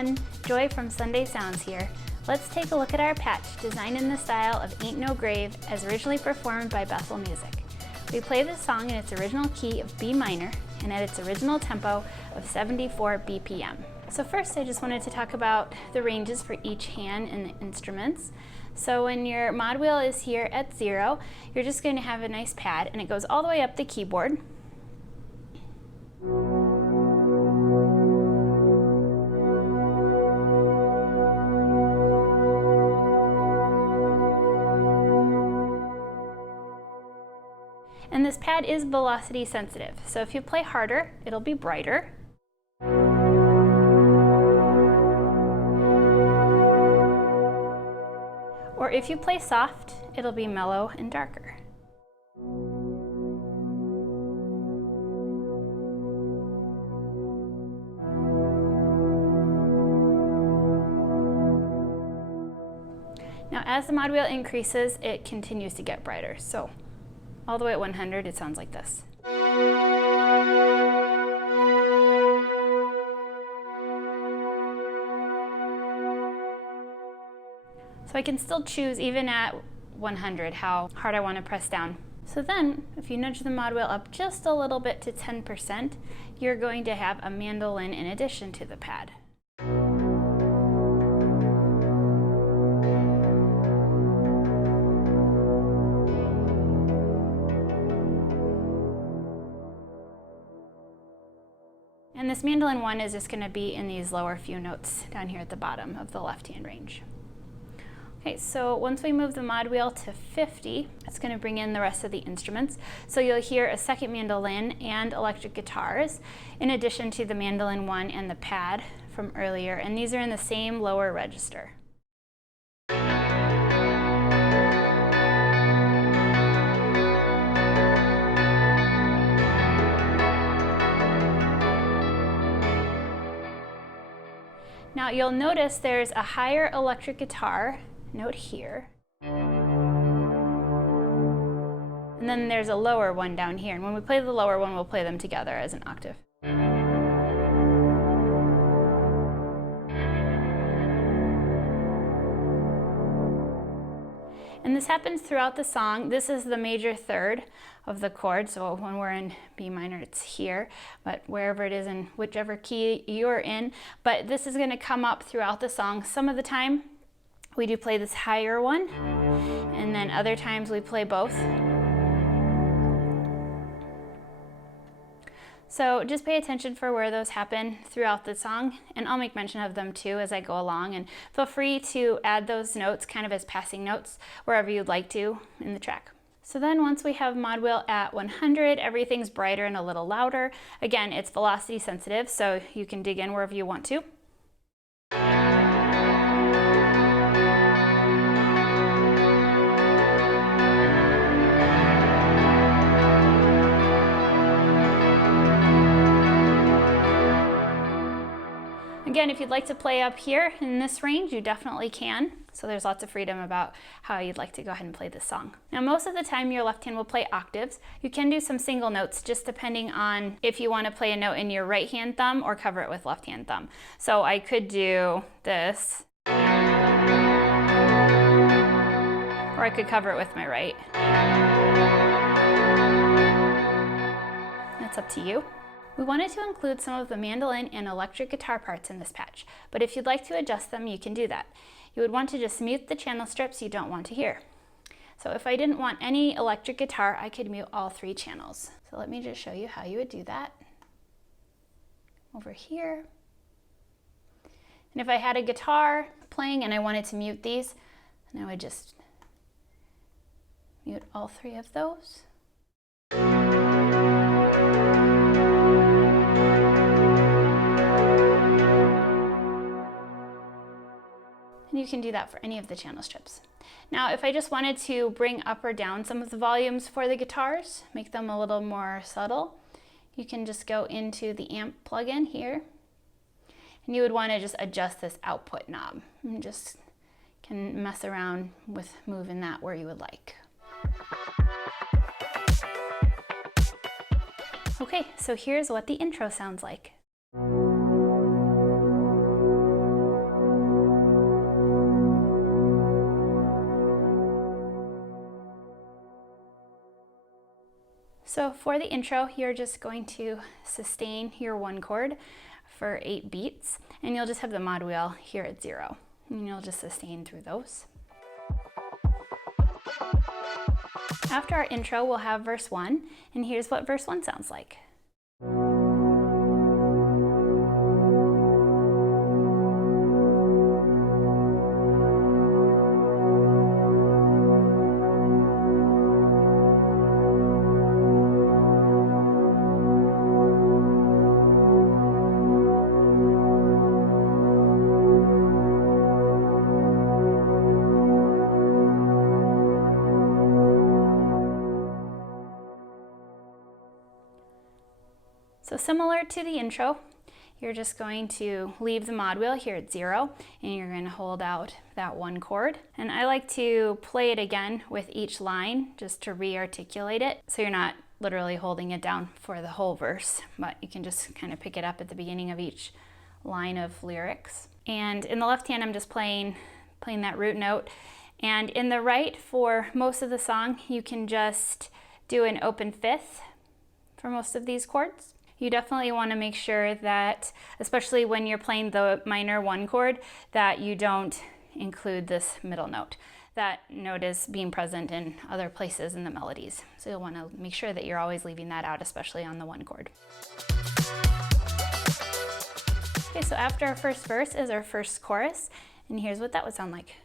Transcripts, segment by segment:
everyone, Joy from Sunday Sounds here. Let's take a look at our patch, designed in the style of Ain't No Grave, as originally performed by Bethel Music. We play this song in its original key of B minor and at its original tempo of 74 BPM. So first I just wanted to talk about the ranges for each hand in the instruments. So when your mod wheel is here at 0, you're just going to have a nice pad and it goes all the way up the keyboard. And this pad is velocity sensitive, so if you play harder, it'll be brighter. Or if you play soft, it'll be mellow and darker. Now as the mod wheel increases, it continues to get brighter. So all the way at 100, it sounds like this. So I can still choose, even at 100, how hard I want to press down. So then, if you nudge the mod wheel up just a little bit to 10%, you're going to have a mandolin in addition to the pad. And this mandolin one is just going to be in these lower few notes down here at the bottom of the left hand range. Okay, so once we move the mod wheel to 50, it's going to bring in the rest of the instruments. So you'll hear a second mandolin and electric guitars, in addition to the mandolin one and the pad from earlier, and these are in the same lower register. Now you'll notice there's a higher electric guitar note here, and then there's a lower one down here, and when we play the lower one, we'll play them together as an octave. And this happens throughout the song. This is the major third of the chord, so when we're in B minor, it's here, but wherever it is in whichever key you're in. But this is going to come up throughout the song. Some of the time, we do play this higher one, and then other times we play both. So just pay attention for where those happen throughout the song, and I'll make mention of them too as I go along, and feel free to add those notes kind of as passing notes wherever you'd like to in the track. So then once we have mod wheel at 100, everything's brighter and a little louder. Again, it's velocity sensitive, so you can dig in wherever you want to. Again, if you'd like to play up here in this range, you definitely can. So there's lots of freedom about how you'd like to go ahead and play this song. Now, most of the time your left hand will play octaves. You can do some single notes just depending on if you want to play a note in your right hand thumb or cover it with left hand thumb. So I could do this, or I could cover it with my right. That's up to you. We wanted to include some of the mandolin and electric guitar parts in this patch, but if you'd like to adjust them, you can do that. You would want to just mute the channel strips you don't want to hear. So if I didn't want any electric guitar, I could mute all 3 channels. So let me just show you how you would do that. Over here. And if I had a guitar playing and I wanted to mute these, then I would just mute all 3 of those. And you can do that for any of the channel strips. Now, if I just wanted to bring up or down some of the volumes for the guitars, make them a little more subtle, you can just go into the amp plugin here, and you would want to just adjust this output knob. And just can mess around with moving that where you would like. Okay, so here's what the intro sounds like. So for the intro, you're just going to sustain your one chord for 8 beats, and you'll just have the mod wheel here at 0, and you'll just sustain through those. After our intro, we'll have verse 1, and here's what verse 1 sounds like. So similar to the intro, you're just going to leave the mod wheel here at 0, and you're going to hold out that one chord. And I like to play it again with each line just to re-articulate it, so you're not literally holding it down for the whole verse, but you can just kind of pick it up at the beginning of each line of lyrics. And in the left hand, I'm just playing that root note. And in the right, for most of the song, you can just do an open fifth for most of these chords. You definitely want to make sure that, especially when you're playing the minor 1 chord, that you don't include this middle note. That note is being present in other places in the melodies. So you'll want to make sure that you're always leaving that out, especially on the 1 chord. Okay, so after our first verse is our first chorus, and here's what that would sound like.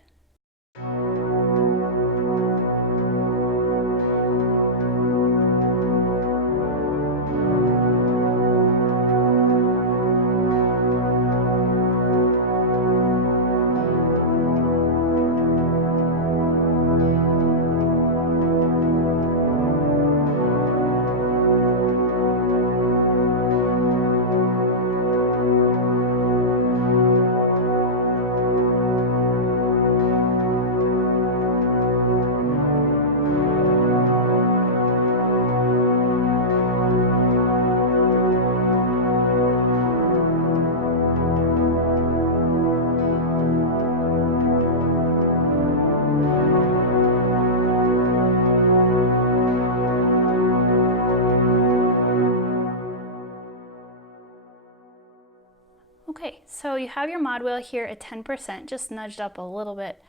Okay, so you have your mod wheel here at 10%, just nudged up a little bit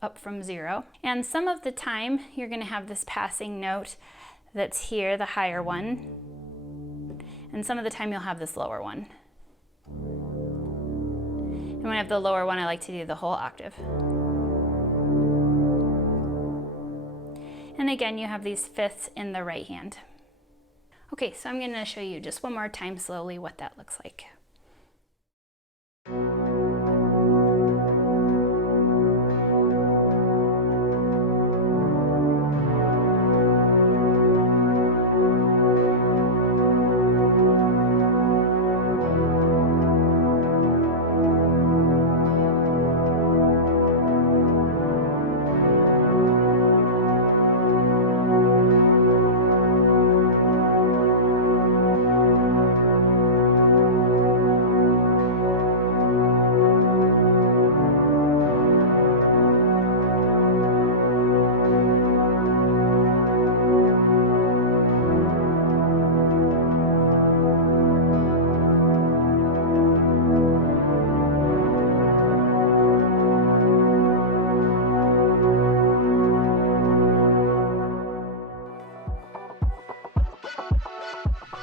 up from 0. And some of the time, you're going to have this passing note that's here, the higher one. And some of the time, you'll have this lower one. And when I have the lower one, I like to do the whole octave. And again, you have these fifths in the right hand. Okay, so I'm going to show you just one more time slowly what that looks like.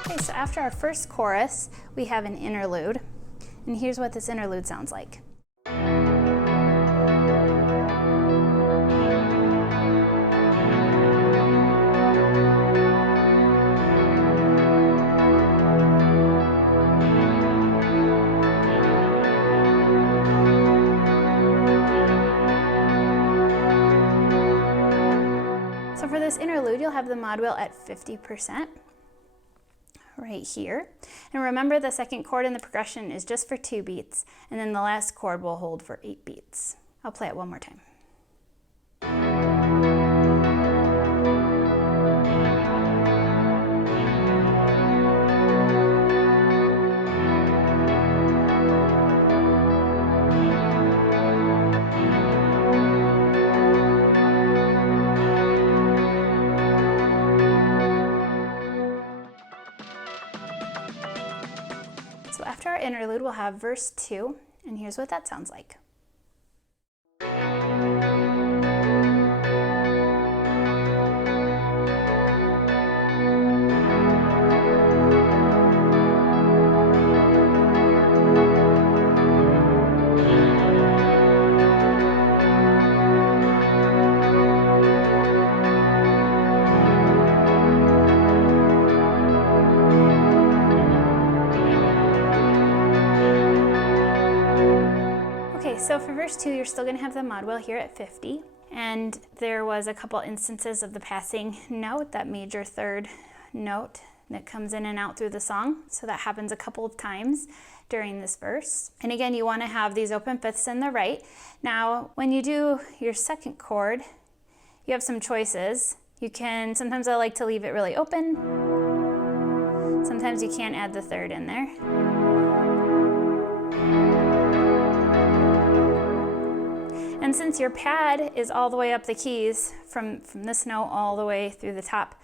Okay, so after our first chorus, we have an interlude, and here's what this interlude sounds like. So for this interlude, you'll have the mod wheel at 50%. Right here. And remember, the second chord in the progression is just for 2 beats, and then the last chord will hold for 8 beats. I'll play it one more time. interlude, we'll have verse 2, and here's what that sounds like. So for verse 2, you're still going to have the mod wheel here at 50, and there was a couple instances of the passing note, that major third note that comes in and out through the song. So that happens a couple of times during this verse. And again, you want to have these open fifths in the right. Now, when you do your second chord, you have some choices. You can, sometimes I like to leave it really open. Sometimes you can add the third in there. And since your pad is all the way up the keys from this note all the way through the top,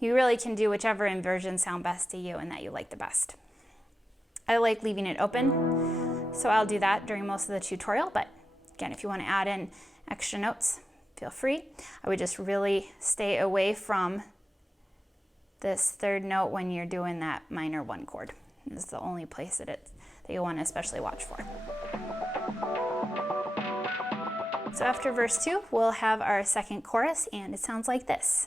you really can do whichever inversions sound best to you and that you like the best. I like leaving it open, so I'll do that during most of the tutorial, but again, if you want to add in extra notes, feel free. I would just really stay away from this third note when you're doing that minor 1 chord. This is the only place that you want to especially watch for. So after verse 2, we'll have our second chorus, and it sounds like this.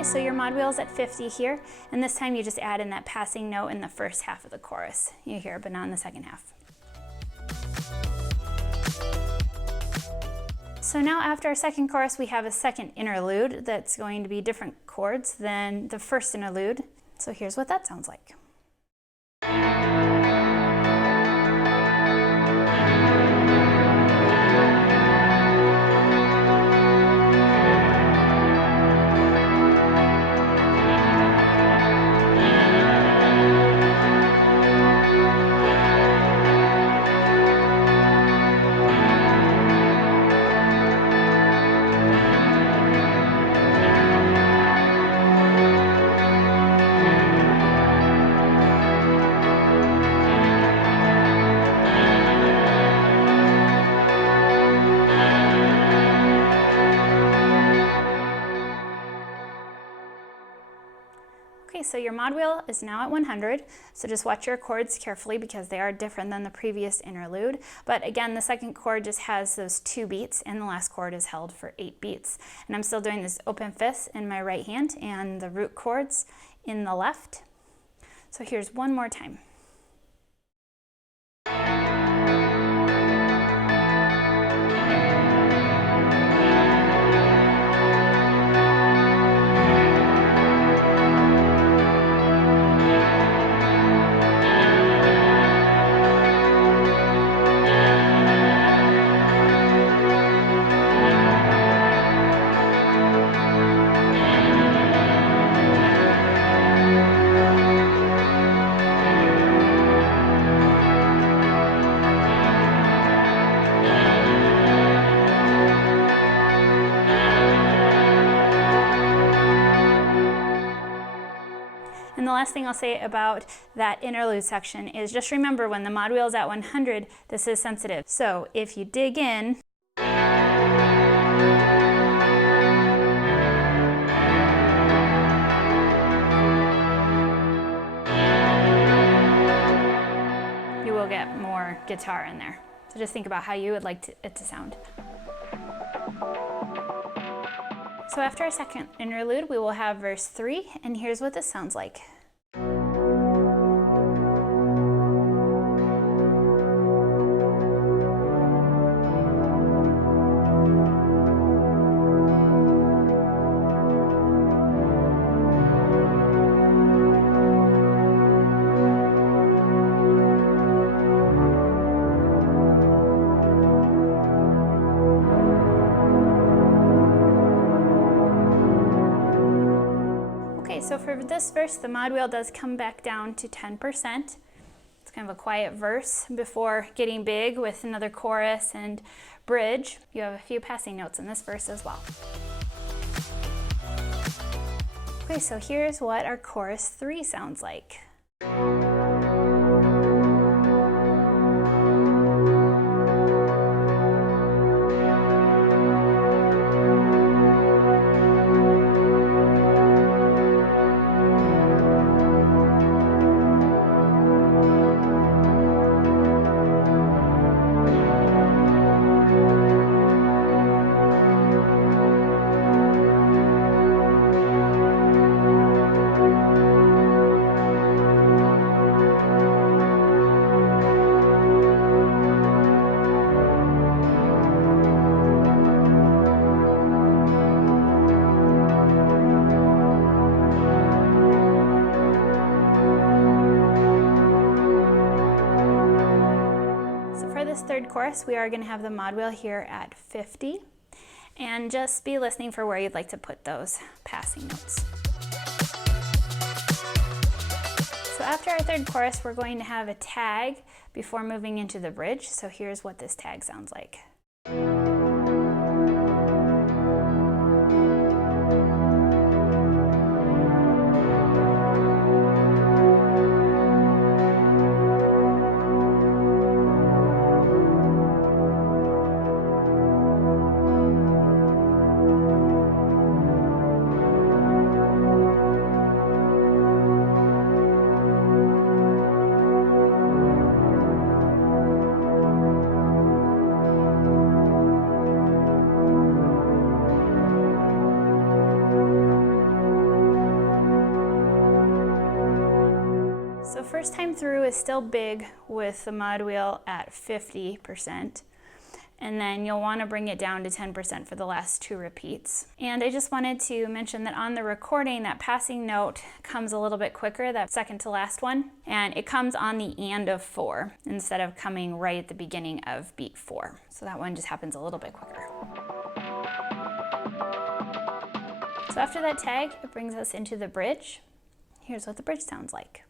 So your mod wheel's at 50 here, and this time you just add in that passing note in the first half of the chorus. You hear it, but not in the second half. So now after our second chorus, we have a second interlude that's going to be different chords than the first interlude. So here's what that sounds like. Okay, so your mod wheel is now at 100, so just watch your chords carefully because they are different than the previous interlude. But again, the second chord just has those 2 beats, and the last chord is held for 8 beats. And I'm still doing this open fifth in my right hand and the root chords in the left. So here's one more time. And the last thing I'll say about that interlude section is just remember when the mod wheel is at 100, this is sensitive. So if you dig in, you will get more guitar in there. So just think about how you would like it to sound. So after our second interlude, we will have verse 3, and here's what this sounds like. So for this verse, the mod wheel does come back down to 10%. It's kind of a quiet verse before getting big with another chorus and bridge. You have a few passing notes in this verse as well. Okay, so here's what our chorus 3 sounds like. Third chorus, we are going to have the mod wheel here at 50, and just be listening for where you'd like to put those passing notes. So after our third chorus, we're going to have a tag before moving into the bridge. So here's what this tag sounds like. So first time through is still big with the mod wheel at 50%, and then you'll want to bring it down to 10% for the last 2 repeats. And I just wanted to mention that on the recording, that passing note comes a little bit quicker, that second to last one, and it comes on the and of 4 instead of coming right at the beginning of beat 4. So that one just happens a little bit quicker. So after that tag, it brings us into the bridge. Here's what the bridge sounds like.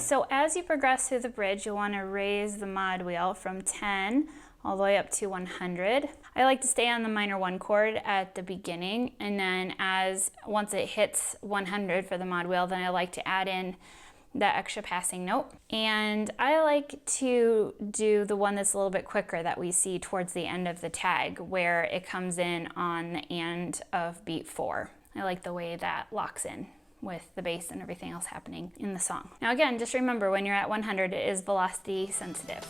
So as you progress through the bridge, you'll want to raise the mod wheel from 10 all the way up to 100. I like to stay on the minor 1 chord at the beginning, and then once it hits 100 for the mod wheel, then I like to add in that extra passing note. And I like to do the one that's a little bit quicker that we see towards the end of the tag, where it comes in on the and of beat 4. I like the way that locks in with the bass and everything else happening in the song. Now again, just remember when you're at 100, it is velocity sensitive.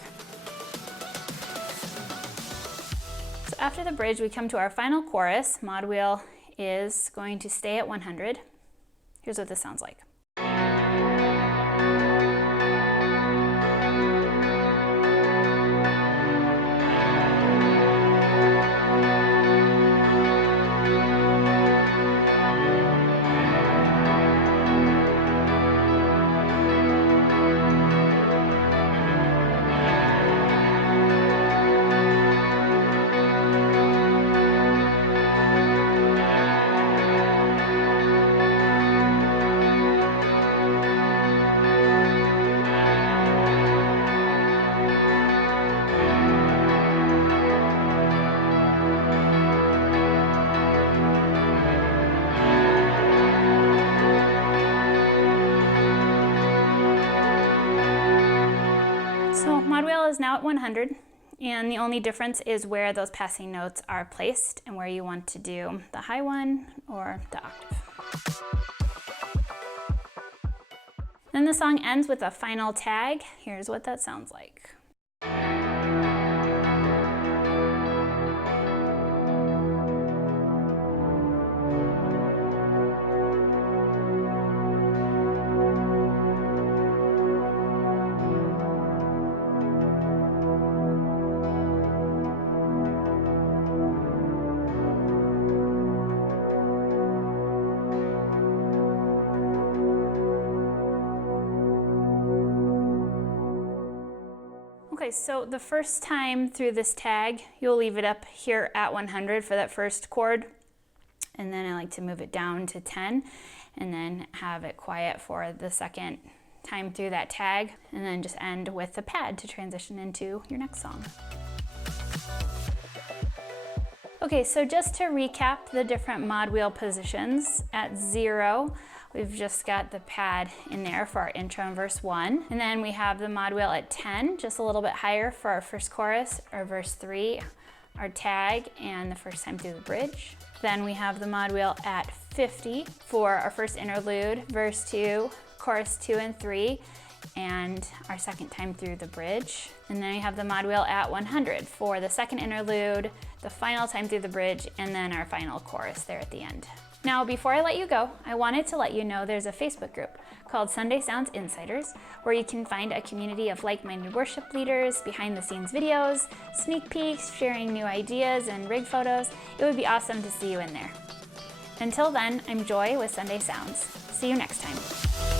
after the bridge, we come to our final chorus. Mod wheel is going to stay at 100. Here's what this sounds like. So mod wheel is now at 100, and the only difference is where those passing notes are placed and where you want to do the high one or the octave. Then the song ends with a final tag. Here's what that sounds like. Okay, so the first time through this tag, you'll leave it up here at 100 for that first chord, and then I like to move it down to 10, and then have it quiet for the second time through that tag, and then just end with the pad to transition into your next song. Okay, so just to recap the different mod wheel positions, at 0, we've just got the pad in there for our intro and verse 1. And then we have the mod wheel at 10, just a little bit higher for our first chorus, or verse 3, our tag, and the first time through the bridge. Then we have the mod wheel at 50 for our first interlude, verse 2, chorus 2 and 3, and our second time through the bridge. And then we have the mod wheel at 100 for the second interlude, the final time through the bridge, and then our final chorus there at the end. Now, before I let you go, I wanted to let you know there's a Facebook group called Sunday Sounds Insiders, where you can find a community of like-minded worship leaders, behind-the-scenes videos, sneak peeks, sharing new ideas, and rig photos. It would be awesome to see you in there. Until then, I'm Joy with Sunday Sounds. See you next time.